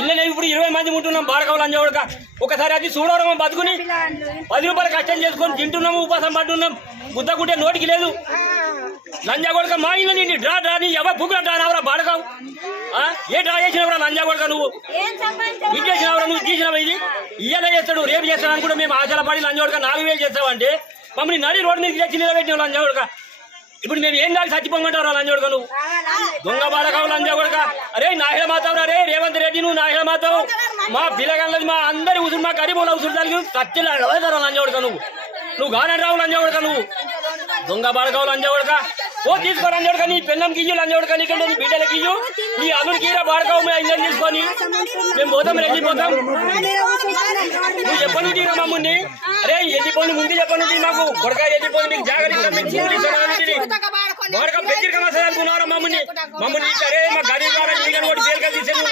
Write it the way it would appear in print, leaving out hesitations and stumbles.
ఇళ్ళనే ఇప్పుడు 20 మంది ఉంటున్నాం బాడకావు లంజోడక. ఒకసారి అది చూడవరం బతుకుని 10 రూపాయలు కష్టం చేసుకొని తింటున్నాము, ఉపాసం పట్టున్నాం. గుద్దకుంటే నోటికి లేదు. లంజా కొడక మా ఇల్లు నిండి డ్రా డ్రా నీ ఎవరు పుగ్గుల డ్రా నావరా బాడకావు. ఏ డ్రా చేసినవరా లంజా కొడక నువ్వు? ఇది చేసినవరా నువ్వు? తీసినవా? ఇది ఇయ్యలా చేస్తాడు, రేపు చేస్తాడు అనుకుంటే మేము ఆశలపడి లంజోడక 4000 చేస్తావంటే మమ్మల్ని నడి రోడ్డు మీద తెచ్చి నిలబెట్టినావు లంజోడక. ఇప్పుడు మేము ఏం కాదు చచ్చిపోమంటావు లంజోడక నువ్వు? దొంగ బాడకావు లంజా కొడక. అరే నాయన మాతావు రే రేవంత్ రెడ్డి, నువ్వు నాయన మాతావు. మా పిల్లగాళ్ళది మా అందరి ఉసురు, మా గరీబుల ఉసురు దానికి ఖర్చులు లంజోడక నువ్వు గానే రావు లంజోడక నువ్వు. దొంగ బాడకావు లంజోడక. ఓ తీసుకో లంజోడక, నీ పెన్నంకి ఇయ్యు లంజోడక, నీకంటే నీ బిడ్డలకి ఇయ్యు, నీ అల్లుడికి బాడకావు ఇంజన్ తీసుకొని మేము పోతాం, వెళ్ళిపోతాం. నువ్వు చెప్పను తీరా మమ్మల్ని. అరే వెళ్ళిపోయి ముందు చెప్పను మాకు కొడక, వెళ్ళిపోయి మీకు జాగ్రత్త బాడక పెంచిరుగా మసాలనుకున్నారా మమ్మల్ని? అరే మా గరీబ్ తీసేది